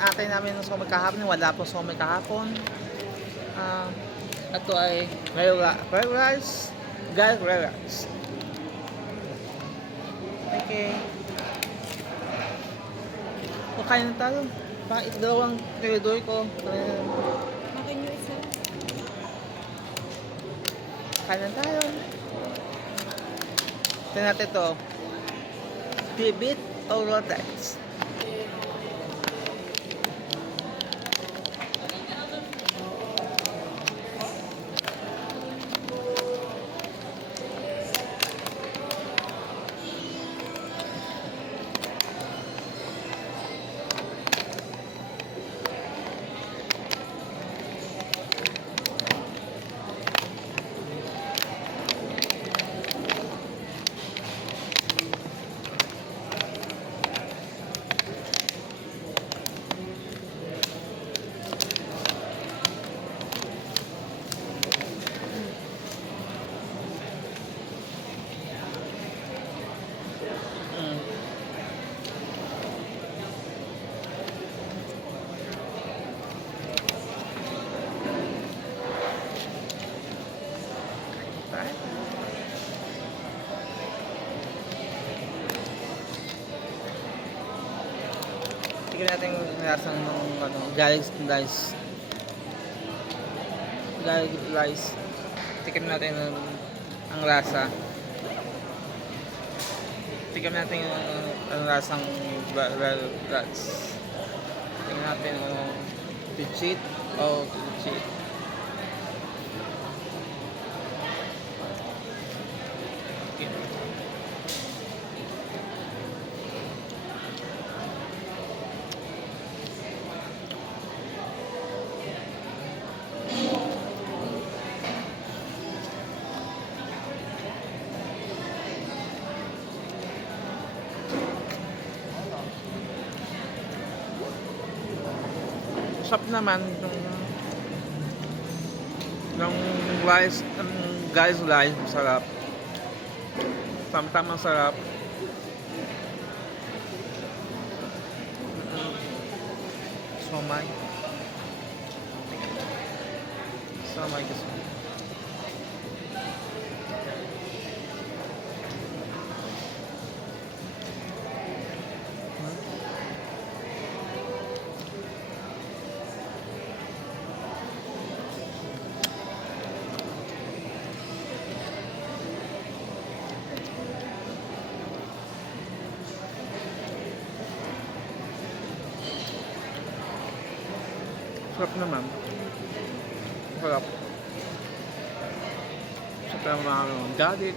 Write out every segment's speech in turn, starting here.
Atay namin ng somay kahapon. Wala po somay kahapon. Ito ay fried rice, garlic rice. Okay. Kain na tayo. Dalawang tinidor ko. Makin nyo isa. Kain na tayo. Tignan natin ito. Bibit o rotex? Tignan natin yung lasang ng garlic rice. Garlic rice. Tignan natin ang lasa. Tignan natin ang lasang garlic rice. Tignan natin legit o legit. Sarap naman ng rice, guys rice, sarap. Tamang sarap. Somay. Somay kasi. Sarap naman. Sarap. Sarap naman ng garlic.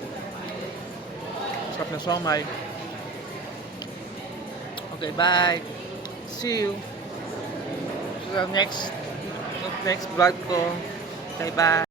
Sarap na somay. Okay, bye. See you sa next vlog ko. Okay, bye.